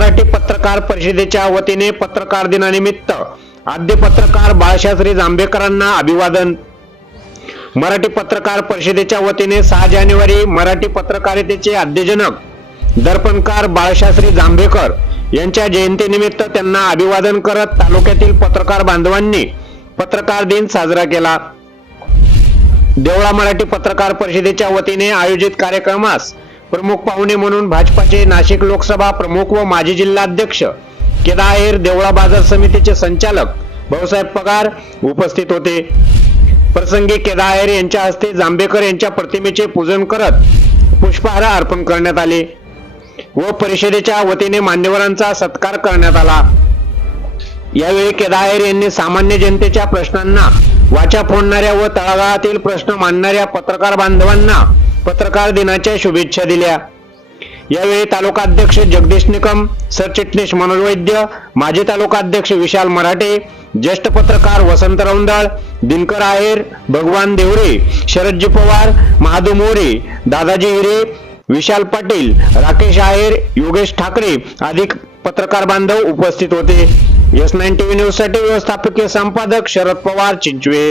पत्रकार परिषदेच्या वतीने पत्रकार दिनानिमित्त आद्य पत्रकार बाळशास्त्री जांभेकरांना अभिवादन. मराठी पत्रकार परिषदेच्या वतीने सहा जानेवारी मराठी पत्रकारितेचे आद्यजनक दर्पणकार बाळशास्त्री जांभेकर यांच्या जयंतीनिमित्त त्यांना अभिवादन करत तालुक्यातील पत्रकार बांधवांनी पत्रकार दिन साजरा केला. देवळा मराठी पत्रकार परिषदेच्या वतीने आयोजित कार्यक्रमास प्रमुख पाहुणे म्हणून भाजपाचे नाशिक लोकसभा प्रमुख व माजी जिल्हाध्यक्ष केदाहेर देवळा बाजार समितीचे संचालक भाऊसाहेब पगार उपस्थित होते. प्रसंगी केदाहेर यांच्या हस्ते जांभेकर यांच्या प्रतिमेचे पूजन करत पुष्पहार अर्पण करण्यात आले व परिषदेच्या वतीने मान्यवरांचा सत्कार करण्यात आला. यावेळी केदाहेर यांनी सामान्य जनतेच्या प्रश्नांना वाचा फोडणाऱ्या व तळागाळातील प्रश्न मांडणाऱ्या पत्रकार बांधवांना पत्रकार दिनाच्या शुभेच्छा दिल्या. यावेळी तालुकाध्यक्ष जगदीश निकम सरचिटणीस मनोज वैद्य माजी तालुकाध्यक्ष विशाल मराठे ज्येष्ठ पत्रकार वसंत रौंदाळ दिनकर आहेर भगवान देवरे शरदजी पवार महादू मोरे दादाजी हिरे विशाल पाटील राकेश आहेर योगेश ठाकरे आदी पत्रकार बांधव उपस्थित होते. एस नाईन टीव्ही न्यूजसाठी व्यवस्थापकीय संपादक शरद पवार चिंचवे.